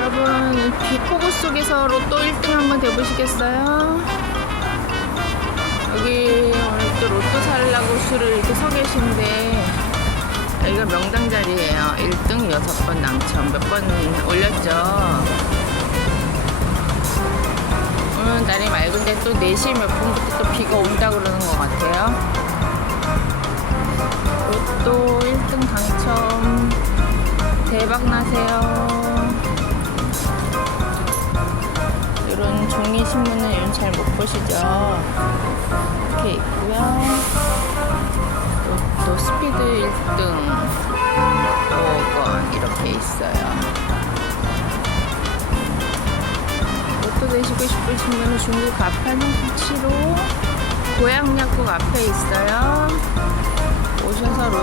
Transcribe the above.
여러분 이 비코브 속에서 로또 1등 한번 돼보시겠어요? 여기 오늘 또 로또 살려고 술을 이렇게 서 계신데 여기가 명당 자리예요. 1등 6번 당첨 몇 번 올렸죠? 오늘 날이 맑은데 또 4시 몇 분부터 또 비가 온다 그러는 것 같아요. 로또 1등 당첨. 대박 나세요 이런 종이 신문은 이런 잘못 보시죠? 이렇게 있고요. 또 스피드 1등 5억 원 이렇게 있어요. 로또 되시고 싶으시면 중국 가판은 코치로 고향약국 앞에 있어요. 오셔서